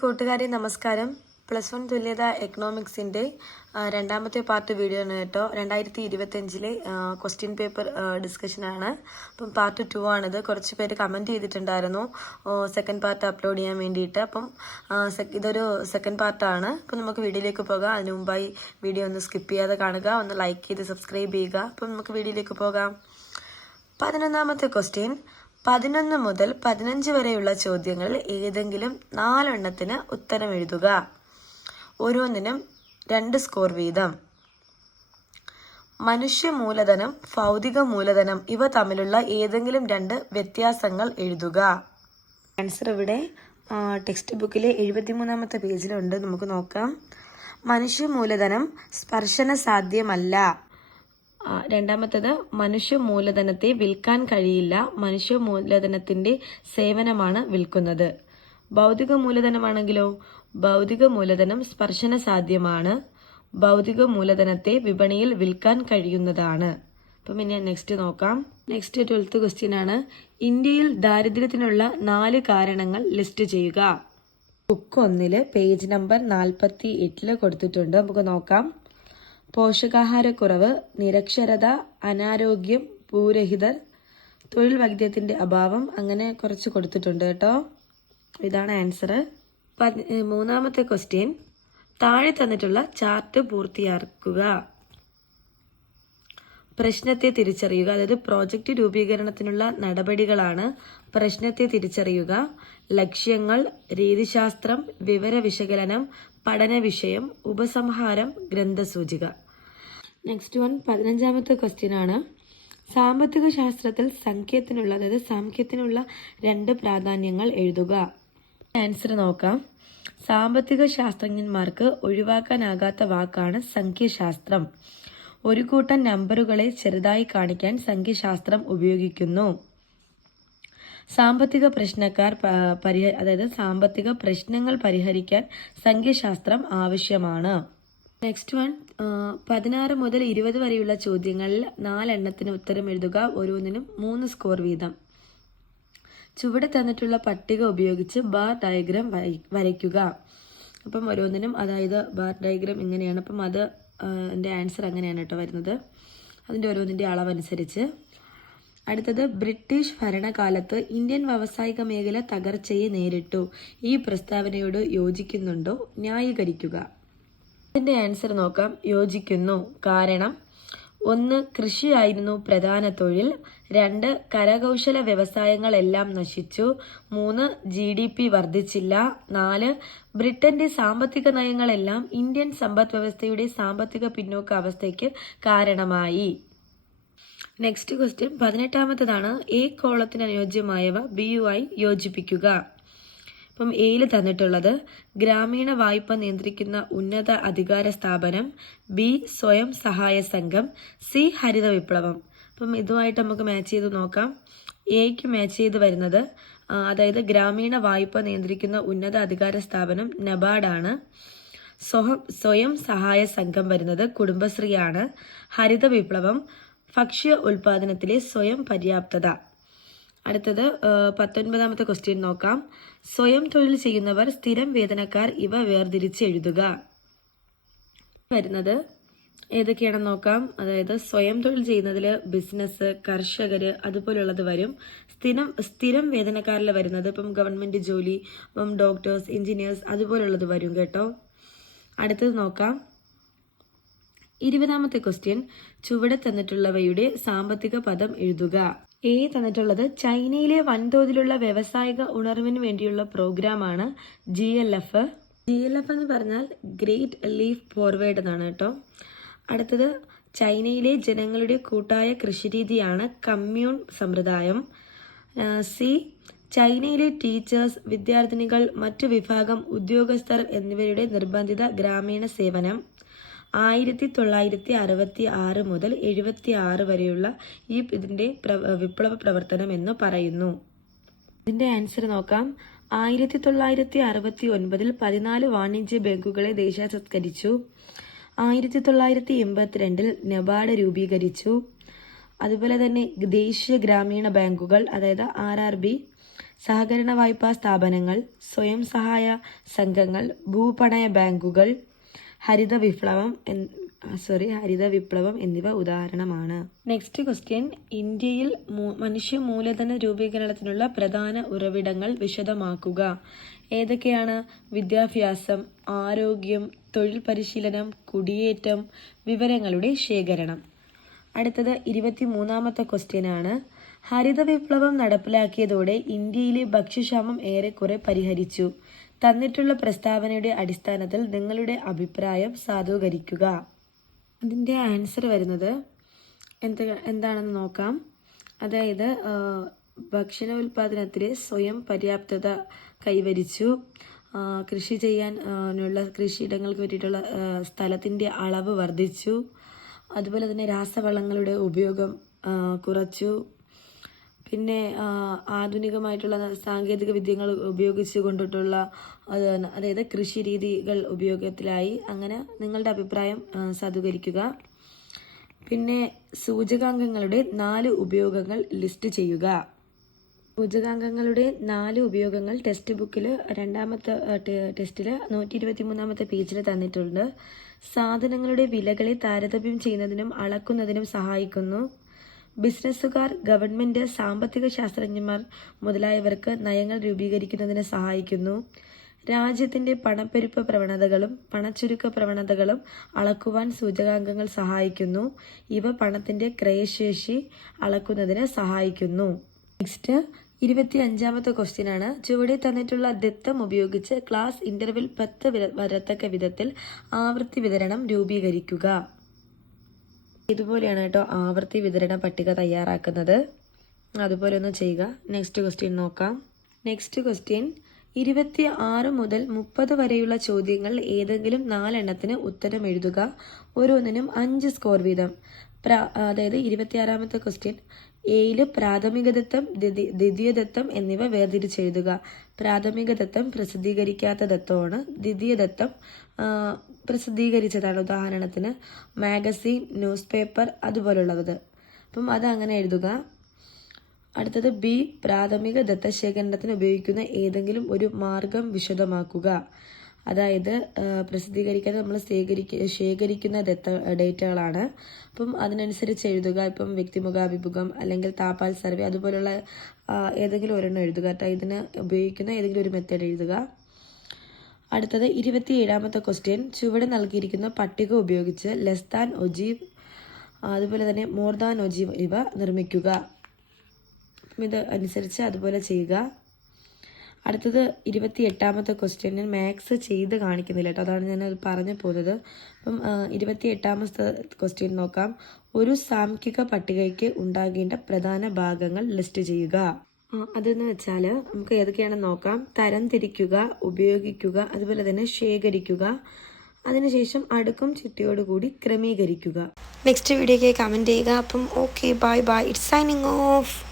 കൂട്ടുകാരെ നമസ്കാരം. Plus one തുല്യത എക്കണോമിക്സിന്റെ ആ, രണ്ടാമത്തെ പാർട്ട് വീഡിയോ ആണ് കേട്ടോ. രണ്ടായിരത്തി ഇരുപത്തഞ്ചിലെ ക്വസ്റ്റ്യൻ പേപ്പർ ഡിസ്കഷനാണ് അപ്പം പാർട്ട് ടു ആണിത്. കുറച്ച് പേര് കമന്റ് ചെയ്തിട്ടുണ്ടായിരുന്നു. സെക്കൻഡ് പാർട്ട് അപ്ലോഡ് ചെയ്യാൻ വേണ്ടിയിട്ട്. അപ്പം ഇതൊരു സെക്കൻഡ് പാർട്ടാണ് അപ്പം നമുക്ക് വീഡിയോയിലേക്ക് പോകാം. അതിനു മുമ്പായി വീഡിയോ ഒന്ന് സ്കിപ്പ് ചെയ്യാതെ കാണുക. ഒന്ന് ലൈക്ക് ചെയ്ത് സബ്സ്ക്രൈബ് ചെയ്യുക. അപ്പം നമുക്ക് വീഡിയോയിലേക്ക് പോകാം. പതിനൊന്നാമത്തെ ക്വസ്റ്റ്യൻ പതിനൊന്ന് മുതൽ പതിനഞ്ച് വരെയുള്ള ചോദ്യങ്ങളിൽ ഏതെങ്കിലും നാലെണ്ണത്തിന് ഉത്തരം എഴുതുക. ഓരോന്നിനും രണ്ട് സ്കോർ വീതം. മനുഷ്യ മൂലധനം ഭൗതിക മൂലധനം ഇവ തമ്മിലുള്ള ഏതെങ്കിലും രണ്ട് വ്യത്യാസങ്ങൾ എഴുതുക. ആൻസർ ഇവിടെ ടെക്സ്റ്റ് ബുക്കിലെ എഴുപത്തിമൂന്നാമത്തെ പേജിലുണ്ട്. നമുക്ക് നോക്കാം. മനുഷ്യ മൂലധനം സ്പർശന സാധ്യമല്ല. രണ്ടാമത്തത് മനുഷ്യ മൂലധനത്തെ വിൽക്കാൻ കഴിയില്ല. മനുഷ്യ മൂലധനത്തിന്റെ സേവനമാണ് വിൽക്കുന്നത്. ഭൗതിക മൂലധനമാണെങ്കിലോ ഭൗതിക മൂലധനം സ്പർശന സാധ്യമാണ് ഭൗതിക മൂലധനത്തെ വിപണിയിൽ വിൽക്കാൻ കഴിയുന്നതാണ്. അപ്പം ഇനി നെക്സ്റ്റ് നോക്കാം. നെക്സ്റ്റ് ട്വൽത്ത് ക്വസ്റ്റ്യൻ ആണ്. ഇന്ത്യയിൽ ദാരിദ്ര്യത്തിനുള്ള നാല് കാരണങ്ങൾ ലിസ്റ്റ് ചെയ്യുക. ബുക്ക് ഒന്നിൽ പേജ് നമ്പർ നാൽപ്പത്തി എട്ടിൽ കൊടുത്തിട്ടുണ്ട്. നമുക്ക് നോക്കാം. പോഷകാഹാരക്കുറവ് നിരക്ഷരത അനാരോഗ്യം ഭൂരഹിതർ തൊഴിൽ വൈദ്യത്തിന്റെ അഭാവം അങ്ങനെ കുറച്ച് കൊടുത്തിട്ടുണ്ട് കേട്ടോ. ഇതാണ് ആൻസർ. മൂന്നാമത്തെ ക്വസ്റ്റ്യൻ. താഴെ തന്നിട്ടുള്ള ചാർട്ട് പൂർത്തിയാക്കുക. പ്രശ്നത്തെ തിരിച്ചറിയുക. അതായത് പ്രോജക്റ്റ് രൂപീകരണത്തിനുള്ള നടപടികളാണ് പ്രശ്നത്തെ തിരിച്ചറിയുക. ലക്ഷ്യങ്ങൾ രീതിശാസ്ത്രം വിവര വിശകലനം പഠന വിഷയം ഉപസംഹാരം ഗ്രന്ഥസൂചിക. നെക്സ്റ്റ് വൺ പതിനഞ്ചാമത്തെ ക്വസ്റ്റ്യൻ ആണ്. സാമ്പത്തിക ശാസ്ത്രത്തിൽ സംഖ്യത്തിനുള്ള അതായത് സംഖ്യത്തിനുള്ള രണ്ട് പ്രാധാന്യങ്ങൾ എഴുതുക. ആൻസർ നോക്കാം. സാമ്പത്തിക ശാസ്ത്രജ്ഞന്മാർക്ക് ഒഴിവാക്കാനാകാത്ത വാക്കാണ് സംഖ്യശാസ്ത്രം. ഒരു കൂട്ടം നമ്പറുകളെ ചെറുതായി കാണിക്കാൻ സംഖ്യശാസ്ത്രം ഉപയോഗിക്കുന്നു. സാമ്പത്തിക പ്രശ്നക്കാർ പരിഹ അതായത് സാമ്പത്തിക പ്രശ്നങ്ങൾ പരിഹരിക്കാൻ സംഖ്യശാസ്ത്രം ആവശ്യമാണ്. നെക്സ്റ്റ് വൺ പതിനാറ് മുതൽ ഇരുപത് വരെയുള്ള ചോദ്യങ്ങളിൽ നാലെണ്ണത്തിന് ഉത്തരം എഴുതുക. ഓരോന്നിനും മൂന്ന് സ്കോർ വീതം. ചുവടെ തന്നിട്ടുള്ള പട്ടിക ഉപയോഗിച്ച് ബാർ ഡയഗ്രാം വരയ്ക്കുക. അപ്പം ഓരോന്നിനും അതായത് ബാർ ഡയഗ്രാം ഇങ്ങനെയാണ്. അപ്പം അത് എന്റെ ആൻസർ അങ്ങനെയാണ് കേട്ടോ വരുന്നത്. അതിന്റെ ഓരോന്നിന്റെ അളവനുസരിച്ച്. അടുത്തത് ബ്രിട്ടീഷ് ഭരണകാലത്ത് ഇന്ത്യൻ വ്യാവസായിക മേഖല തകർച്ചയെ നേരിട്ടു. ഈ പ്രസ്താവനയോട് യോജിക്കുന്നുണ്ടോ? ന്യായീകരിക്കുക. ഇതിന്റെ ആൻസർ നോക്കാം. യോജിക്കുന്നു. കാരണം ഒന്ന് കൃഷിയായിരുന്നു പ്രധാന തൊഴിൽ. രണ്ട് കരകൗശല വ്യവസായങ്ങളെല്ലാം നശിച്ചു. മൂന്ന് ജി ഡി പി വർദ്ധിച്ചില്ല. നാല് ബ്രിട്ടന്റെ സാമ്പത്തിക നയങ്ങളെല്ലാം ഇന്ത്യൻ സമ്പദ് വ്യവസ്ഥയുടെ സാമ്പത്തിക പിന്നോക്ക അവസ്ഥയ്ക്ക് കാരണമായി. നെക്സ്റ്റ് ക്വസ്റ്റ്യൻ പതിനെട്ടാമത്തതാണ്. എ കോളത്തിന് അനുയോജ്യമായവ ബി യു ഐ യോജിപ്പിക്കുക. ഇപ്പം എയിൽ തന്നിട്ടുള്ളത് ഗ്രാമീണ വായ്പ നിയന്ത്രിക്കുന്ന ഉന്നത അധികാര സ്ഥാപനം ബി സ്വയം സഹായ സംഘം സി ഹരിത വിപ്ലവം. അപ്പം ഇതുമായിട്ട് നമുക്ക് മാച്ച് ചെയ്ത് നോക്കാം. എക്ക് മാച്ച് ചെയ്ത് വരുന്നത് അതായത് ഗ്രാമീണ വായ്പ നിയന്ത്രിക്കുന്ന ഉന്നത അധികാര സ്ഥാപനം നബാർഡാണ്. സ്വഹം സ്വയം സഹായ സംഘം വരുന്നത് കുടുംബശ്രീയാണ്. ഹരിത വിപ്ലവം ഭക്ഷ്യ ഉൽപാദനത്തിലെ സ്വയം പര്യാപ്തത. അടുത്തത് പത്തൊൻപതാമത്തെ ക്വസ്റ്റ്യൻ നോക്കാം. സ്വയം തൊഴിൽ ചെയ്യുന്നവർ സ്ഥിരം വേതനക്കാർ ഇവ വേർതിരിച്ച് എഴുതുക. വരുന്നത് ഏതൊക്കെയാണെന്ന് നോക്കാം. അതായത് സ്വയം തൊഴിൽ ചെയ്യുന്നതിൽ ബിസിനസ് കർഷകർ അതുപോലുള്ളത് വരും. സ്ഥിരം സ്ഥിരം വേതനക്കാരിൽ വരുന്നത് ഇപ്പം ഗവൺമെന്റ് ജോലി ഇപ്പം ഡോക്ടേഴ്സ് എഞ്ചിനീയേഴ്സ് അതുപോലുള്ളത് വരും കേട്ടോ. അടുത്തത് നോക്കാം. ഇരുപതാമത്തെ ക്വസ്റ്റ്യൻ ചുവടെ തന്നിട്ടുള്ളവയുടെ സാമ്പത്തിക പദം എഴുതുക. എ തന്നിട്ടുള്ളത്. ചൈനയിലെ വൻതോതിലുള്ള വ്യവസായിക ഉണർവിന് വേണ്ടിയുള്ള പ്രോഗ്രാമാണ് G L F. G L F എന്ന് പറഞ്ഞാൽ ഗ്രേറ്റ് ലീഫ് ഫോർവേഡ് എന്നാണ് കേട്ടോ. അടുത്തത് ചൈനയിലെ ജനങ്ങളുടെ കൂട്ടായ കൃഷിരീതിയാണ് കമ്മ്യൂൺ സമ്പ്രദായം. സി ചൈനയിലെ ടീച്ചേഴ്സ് വിദ്യാർത്ഥിനികൾ മറ്റു വിഭാഗം ഉദ്യോഗസ്ഥർ എന്നിവരുടെ നിർബന്ധിത ഗ്രാമീണ സേവനം. ആയിരത്തി തൊള്ളായിരത്തി അറുപത്തി ആറ് മുതൽ എഴുപത്തി ആറ് വരെയുള്ള ഈ ഇതിന്റെ പ്ര- വിപ്ലവ പ്രവർത്തനം എന്ന് പറയുന്നു. ഇതിന്റെ ആൻസർ നോക്കാം. ആയിരത്തി തൊള്ളായിരത്തി അറുപത്തി ഒൻപതിൽ പതിനാല് വാണിജ്യ ബാങ്കുകളെ ദേശാസത്കരിച്ചു ആയിരത്തി തൊള്ളായിരത്തി എൺപത്തിരണ്ടിൽ നെബാഡ് രൂപീകരിച്ചു. അതുപോലെ തന്നെ ദേശീയ ഗ്രാമീണ ബാങ്കുകൾ അതായത് ആർ ആർ ബി സഹകരണ വായ്പാ സ്ഥാപനങ്ങൾ സ്വയം സഹായ സംഘങ്ങൾ ഭൂപണയ ബാങ്കുകൾ ഹരിത വിപ്ലവം സോറി ഹരിത വിപ്ലവം എന്നിവ ഉദാഹരണമാണ്. നെക്സ്റ്റ് ക്വസ്റ്റ്യൻ ഇന്ത്യയിൽ മനുഷ്യ മൂലധന രൂപീകരണത്തിനുള്ള പ്രധാന ഉറവിടങ്ങൾ വിശദമാക്കുക. ഏതൊക്കെയാണ്? വിദ്യാഭ്യാസം ആരോഗ്യം തൊഴിൽ പരിശീലനം കുടിയേറ്റം വിവരങ്ങളുടെ ശേഖരണം. അടുത്തത് ഇരുപത്തിമൂന്നാമത്തെ ക്വസ്റ്റ്യൻ ആണ്. ഹരിത വിപ്ലവം നടപ്പിലാക്കിയതോടെ ഇന്ത്യയിലെ ഭക്ഷ്യക്ഷാമം ഏറെക്കുറെ പരിഹരിച്ചു. തന്നിട്ടുള്ള പ്രസ്താവനയുടെ അടിസ്ഥാനത്തിൽ നിങ്ങളുടെ അഭിപ്രായം സാധൂകരിക്കുക. അതിന്റെ ആൻസർ വരുന്നത് എന്ത് എന്താണെന്ന് നോക്കാം. അതായത് ഭക്ഷണ ഉൽപാദനത്തിൽ സ്വയം പര്യാപ്തത കൈവരിച്ചു. കൃഷി ചെയ്യാൻ ഉള്ള നുള്ള കൃഷിയിടങ്ങൾക്ക് വേണ്ടിയിട്ടുള്ള സ്ഥലത്തിന്റെ അളവ് വർദ്ധിച്ചു. അതുപോലെ തന്നെ രാസവളങ്ങളുടെ ഉപയോഗം കുറച്ചു. പിന്നെ ആധുനികമായിട്ടുള്ള സാങ്കേതിക വിദ്യകൾ ഉപയോഗിച്ച് കൊണ്ടിട്ടുള്ള അതായത് കൃഷി രീതികൾ ഉപയോഗത്തിലായി. അങ്ങനെ നിങ്ങളുടെ അഭിപ്രായം സാധൂകരിക്കുക. പിന്നെ സൂചകാംഗങ്ങളുടെ നാല് ഉപയോഗങ്ങൾ ലിസ്റ്റ് ചെയ്യുക. സൂചകാംഗങ്ങളുടെ നാല് ഉപയോഗങ്ങൾ ടെക്സ്റ്റ് ബുക്കിൽ രണ്ടാമത്തെ ടെസ്റ്റിൽ നൂറ്റി ഇരുപത്തി മൂന്നാമത്തെ പേജിൽ തന്നിട്ടുണ്ട്. സാധനങ്ങളുടെ വിലകളെ താരതമ്യം ചെയ്യുന്നതിനും അളക്കുന്നതിനും സഹായിക്കുന്നു. ബിസിനസ്സുകാർ ഗവൺമെന്റ് സാമ്പത്തിക ശാസ്ത്രജ്ഞന്മാർ മുതലായവർക്ക് നയങ്ങൾ രൂപീകരിക്കുന്നതിന് സഹായിക്കുന്നു. രാജ്യത്തിന്റെ പണപ്പെരുപ്പ പ്രവണതകളും പണച്ചുരുക്ക പ്രവണതകളും അളക്കുവാൻ സൂചകാംഗങ്ങൾ സഹായിക്കുന്നു. ഇവ പണത്തിന്റെ ക്രയശേഷി അളക്കുന്നതിന് സഹായിക്കുന്നു. നെക്സ്റ്റ് ഇരുപത്തി അഞ്ചാമത്തെ ക്വസ്റ്റ്യൻ ആണ്. ചുവടെ തന്നിട്ടുള്ള ദത്തം ഉപയോഗിച്ച് ക്ലാസ് ഇന്റർവെൽ പത്ത് വരത്തക്ക വിധത്തിൽ ആവൃത്തി വിതരണം രൂപീകരിക്കുക. ഇതുപോലെയാണ് കേട്ടോ ആവർത്തി വിതരണ പട്ടിക തയ്യാറാക്കുന്നത്. അതുപോലെ ഒന്ന് ചെയ്യുക. നെക്സ്റ്റ് ക്വസ്റ്റ്യൻ നോക്കാം. നെക്സ്റ്റ് ക്വസ്റ്റ്യൻ ഇരുപത്തി ആറ് മുതൽ മുപ്പത് വരെയുള്ള ചോദ്യങ്ങൾ ഏതെങ്കിലും നാലെണ്ണത്തിന് ഉത്തരം എഴുതുക. ഓരോന്നിനും അഞ്ച് സ്കോർ വീതം. പ്ര- അതായത് ഇരുപത്തിയാറാമത്തെ ക്വസ്റ്റ്യൻ. എയിൽ പ്രാഥമിക ദത്തം ദ്വിതി- ദ്വിതീയ ദത്തം എന്നിവ വേർതിരിച്ചെഴുതുക. പ്രാഥമിക ദത്തം പ്രസിദ്ധീകരിക്കാത്ത ദത്തമാണ് ദ്വിതീയ ദത്തം പ്രസിദ്ധീകരിച്ചതാണ് ഉദാഹരണത്തിന് മാഗസിൻ ന്യൂസ് പേപ്പർ അതുപോലുള്ളത്. അപ്പം അത് അങ്ങനെ എഴുതുക. അടുത്തത് ബി പ്രാഥമിക ദത്തശേഖരണത്തിന് ഉപയോഗിക്കുന്ന ഏതെങ്കിലും ഒരു മാർഗം വിശദമാക്കുക. അതായത് പ്രസിദ്ധീകരിക്കാതെ നമ്മൾ ശേഖരിക്ക ശേഖരിക്കുന്ന ദത്ത ഡേറ്റകളാണ്. അപ്പം അതിനനുസരിച്ച് എഴുതുക. ഇപ്പം വ്യക്തിമുഖാഭിമുഖം അല്ലെങ്കിൽ താപാൽ സർവേ അതുപോലുള്ള ഏതെങ്കിലും ഒരെണ്ണം എഴുതുക. കേട്ടോ ഇതിന് ഉപയോഗിക്കുന്ന ഏതെങ്കിലും ഒരു മെത്തേഡ് എഴുതുക. അടുത്തത് ഇരുപത്തിയേഴാമത്തെ ക്വസ്റ്റ്യൻ ചുവടെ നൽകിയിരിക്കുന്ന പട്ടിക ഉപയോഗിച്ച് ലെസ് ദാൻ ഒജീവ് അതുപോലെ തന്നെ മോർ ദാൻ ഒജീവ് ഇവ നിർമ്മിക്കുക. ഇത് അനുസരിച്ച് അതുപോലെ ചെയ്യുക. അടുത്തത് ഇരുപത്തി എട്ടാമത്തെ ക്വസ്റ്റ്യൻ മാത്സ് ചെയ്ത് കാണിക്കുന്നില്ല കേട്ടോ അതാണ് ഞാൻ പറഞ്ഞു പോകുന്നത്. അപ്പം ഇരുപത്തി എട്ടാമത്തെ ക്വസ്റ്റ്യൻ നോക്കാം. ഒരു സാംഖ്യിക പട്ടികയ്ക്ക് ഉണ്ടാകേണ്ട പ്രധാന ഭാഗങ്ങൾ ലിസ്റ്റ് ചെയ്യുക. അതെന്ന് വെച്ചാൽ നമുക്ക് ഏതൊക്കെയാണെന്ന് നോക്കാം. തരംതിരിക്കുക ഉപയോഗിക്കുക അതുപോലെ തന്നെ ശേഖരിക്കുക. അതിനുശേഷം അടുക്കും ചിട്ടയോടുകൂടി ക്രമീകരിക്കുക. നെക്സ്റ്റ് വീഡിയോയ്ക്ക് കമന്റ് ചെയ്യുക. അപ്പം okay bye bye it's signing off